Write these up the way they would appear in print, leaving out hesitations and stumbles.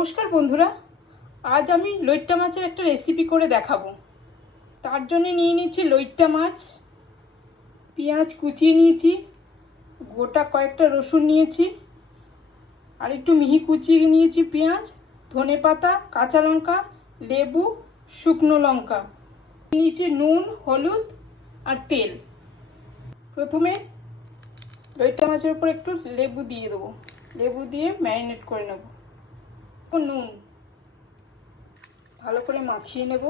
নমস্কার বন্ধুরা, আজ আমি লইট্টা মাছের একটা রেসিপি করে দেখাবো। তার জন্য নিয়ে নিচ্ছি লইট্টা মাছ, পেঁয়াজ কুচিয়ে নিয়েছি, গোটা কয়েকটা রসুন নিয়েছি, আর একটু মিহি কুচিয়ে নিয়েছি পেঁয়াজ, ধনেপাতা, কাঁচা লঙ্কা, লেবু, শুকনো লঙ্কা নিয়েছি, নুন, হলুদ আর তেল। প্রথমে লইট্টা মাছের উপর একটু লেবু দিয়ে দেবো, লেবু দিয়ে ম্যারিনেট করে নেব। নুন ভালো করে মাখিয়ে নেব।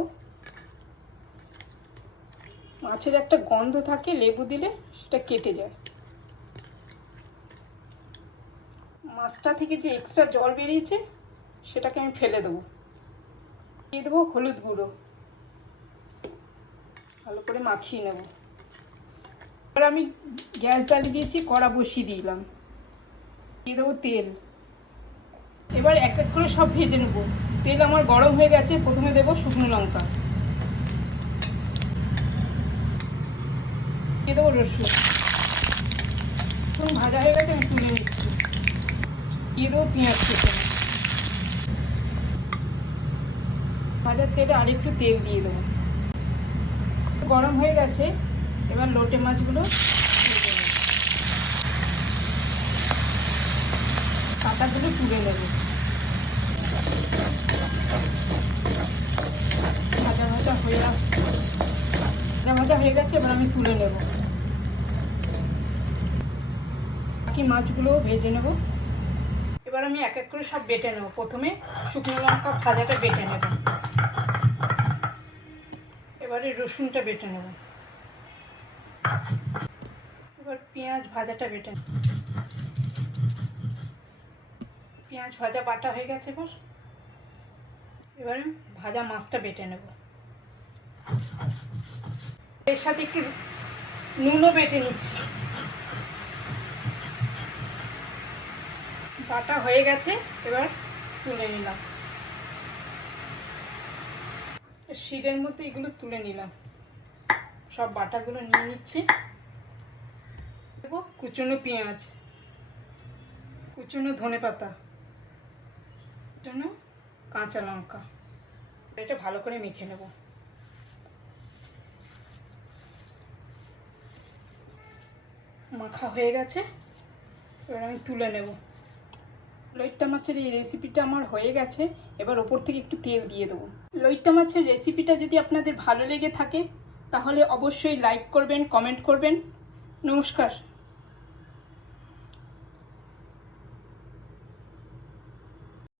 মাছের একটা গন্ধ থাকে, লেবু দিলে সেটা কেটে যায়। মাছটা থেকে যে এক্সট্রা জল বেরিয়েছে সেটাকে আমি ফেলে দেবো। দিয়ে দেবো হলুদ গুঁড়ো, ভালো করে মাখিয়ে নেব। এবার আমি গ্যাস জ্বালিয়ে দিয়েছি, কড়া বসিয়ে দিলাম, দিয়ে দেবো তেল। এবার এক এক করে সব ভেজে নেব। তেল আমার গরম হয়ে গেছে, প্রথমে দেবো শুকনো লঙ্কা, দিয়ে দেবো রসুন। রসুন ভাজা হয়ে গেছে, আমি তুলে নিচ্ছি। দিয়ে দেবো পেঁয়াজ কেটে। ভাজার তেলে আরেকটু তেল দিয়ে দেবো। গরম হয়ে গেছে, এবার লোটে মাছগুলো কাঁটাগুলো তুলে নেব। ভাজা ভাজা হয়ে আসছে, ভাজা ভাজা হয়ে গেছে, এবার আমি তুলে নেব। বাকি মাছগুলোও ভেজে নেব। এবার আমি এক এক করে সব বেটে নেব। প্রথমে শুকনো লঙ্কা ভাজাটা বেটে নেব, এবারে রসুনটা বেটে নেব, এবার পেঁয়াজ ভাজাটা বেটে নেব। পেঁয়াজ ভাজা বাটা হয়ে গেছে। এবারে ভাজা মাছটা বেটে নেব। এর সাথে একটু নুনও বেটে নিচ্ছি। বাটা হয়ে গেছে, এবার তুলে নিলাম। শিরের মধ্যে এগুলো তুলে নিলাম, সব বাটাগুলো নিয়ে নিচ্ছি। দেবো কুচনো পেঁয়াজ, কুচনো ধনেপাতা, কুচনো কাঁচা লঙ্কা। এটা ভালো করে মেখে নেব। মাখা হয়ে গেছে, এবার আমি তুলে নেব। লইট্টা মাছের এই রেসিপিটা আমার হয়ে গেছে। এবার ওপর থেকে একটু তেল দিয়ে দেবো। লইট্টা মাছের রেসিপিটা যদি আপনাদের ভালো লেগে থাকে তাহলে অবশ্যই লাইক করবেন, কমেন্ট করবেন। নমস্কার।